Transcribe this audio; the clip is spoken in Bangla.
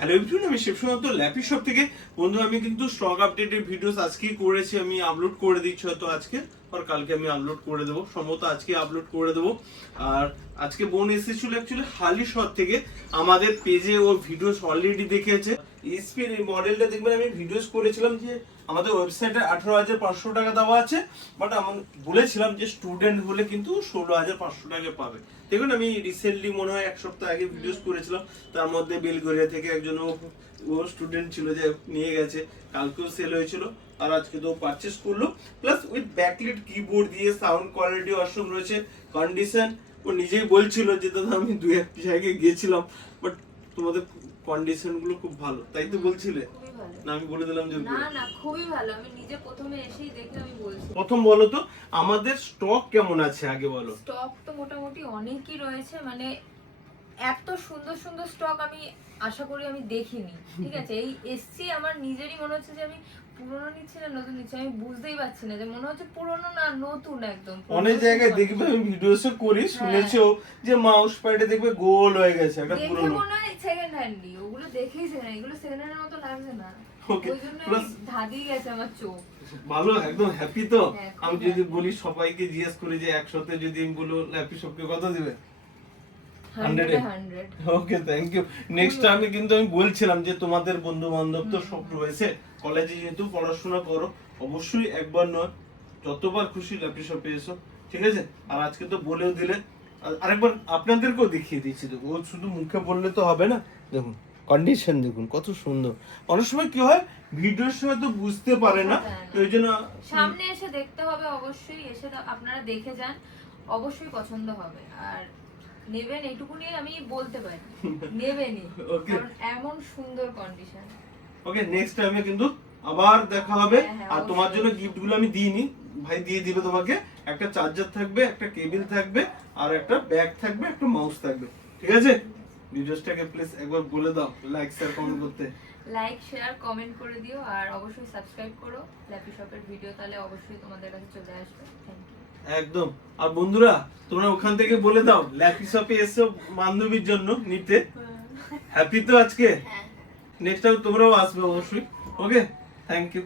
হ্যালো এভরিওয়ান, আমি শিবসুন্দর ল্যাপি শপ থেকে। বন্ধু আমি কিন্তু স্টক আপডেটের ভিডিওস আজকেই করেছি, আমি আপলোড করে দিচ্ছি হয়তো আজকে আর কালকে আমি আপলোড করে দেবো, সম্ভবত আজকে আপলোড করে দেবো। আর আজকে বোন এসেছিল অ্যাকচুয়ালি হালিশহর থেকে, আমাদের পেজে ও ভিডিওস অলরেডি দেখেছে। এসপির এই মডেলটা দেখবেন আমি ভিডিওস করেছিলাম যে আমাদের ওয়েবসাইটে 18,500 টাকা দেওয়া আছে, বাট আমি বলেছিলাম যে স্টুডেন্ট হলে কিন্তু 16,500 টাকা পাবে। দেখুন আমি রিসেন্টলি মনে হয় এক সপ্তাহ আগে ভিডিওস করেছিলাম, তার মধ্যে বেলগড়িয়া থেকে একজন ও স্টুডেন্ট ছিল যে নিয়ে গেছে, কালকেও সেল হয়েছিল আর আজকে তো পারচেস করলো। প্লাস উইথ ব্যাকলিট কিবোর্ড দিয়ে সাউন্ড কোয়ালিটি অসম রয়েছে, কন্ডিশন ও নিজেই বলছিল যে দাদা আমি দু এক জায়গায় গিয়েছিলাম বাট তোমাদের কন্ডিশন গুলো খুব ভালো, তাই তো বলছিলে না? আমি বলে দিলাম যে না না খুবই ভালো, আমি নিজে প্রথমে এসেই দেখে আমি বলছি। প্রথম বলো তো আমাদের স্টক কেমন আছে আগে বলো। স্টক তো মোটামুটি অনেকই রয়েছে, মানে এত সুন্দর সুন্দর স্টক আমি আশা করি আমি দেখিনি। ঠিক আছে, এই এসছি আমার নিজেরই মনে হচ্ছে যে আমি পুরনো নিচ্ছি না নতুন নিচ্ছি, আমি বুঝতেই পারছি না, যে মনে হচ্ছে পুরনো না নতুন একদম। অনেক জায়গায় দেখবে আমি ভিডিওস করি, শুনেছো যে মাউস প্যাডে দেখবে গোল হয়ে গেছে একটা দেখে পুরনো। মনে হয় সেকেন্ড হ্যান্ডই, ওগুলো দেখেই সেকেন্ড, এগুলো সেকেন্ড হ্যান্ডের মতো লাগছে না। Okay, ওই জন্য plus- ধাঁধিয়ে গেছে আমার চোখ। ভালো, একদম হ্যাপি তো। হ্যাঁ, খুব আমি যদি happy। বলি সবাইকে জিজ্ঞেস করি যে একসাথে যদি আমি বলো ল্যাপি শপকে কত দিবে? 100 ওকে, থ্যাংক ইউ। নেক্সট আমি কিন্তু আমি বলছিলাম যে তোমাদের বন্ধু বান্ধব তো সব রয়েছে, কলেজে যেহেতু পড়াশোনা করো, অবশ্যই একবার নয় যতবার খুশি ল্যাপি শপে এসো, ঠিক আছে? আর আজকে তো বলেও দিলে, আরেকবার আপনাদেরকেও দেখিয়ে দিচ্ছি। তো ও শুধু মুখে বললে তো হবে না, দেখুন কন্ডিশন দেখুন কত সুন্দর। অনেক সময় কি হয় ভিডিওর সময় তো বুঝতে পারে না, তো ওই জন্য সামনে এসে দেখতে হবে, অবশ্যই এসে আপনারা দেখে যান, অবশ্যই পছন্দ হবে। আর নেবেন এইটুকু নিয়ে আমি বলতে পারি, নেবেনই, Okay. কারণ এমন সুন্দর কন্ডিশন। ওকে, নেক্সট টাইমে কিন্তু আবার দেখা হবে। হ্যাঁ, হ্যাঁ, আর তোমার অবশ্যই। জন্য গিফট গুলো আমি দিইনি, ভাই দিয়ে দিবে তোমাকে। একটা চার্জার থাকবে, একটা কেবিল থাকবে, আর একটা ব্যাগ থাকবে, একটা মাউস থাকবে, ঠিক আছে? ভিডিওসটাকে প্লিজ একবার বলে দাও লাইক শেয়ার কমেন্ট করতে। লাইক শেয়ার কমেন্ট করে দিও, আর অবশ্যই সাবস্ক্রাইব করো ল্যাপি শপের ভিডিও, তাহলে অবশ্যই তোমাদের কাছে চলে আসবে। Thank you. একদম। আর বন্ধুরা তোমরা ওখান থেকে বলে দাও ল্যাপি শপে এসো বান্ধবীর জন্য নিতে। হ্যাপি তো আজকে? নেক্সট টাইম তোমরাও আসবে অবশ্যই। ওকে, থ্যাংক ইউ।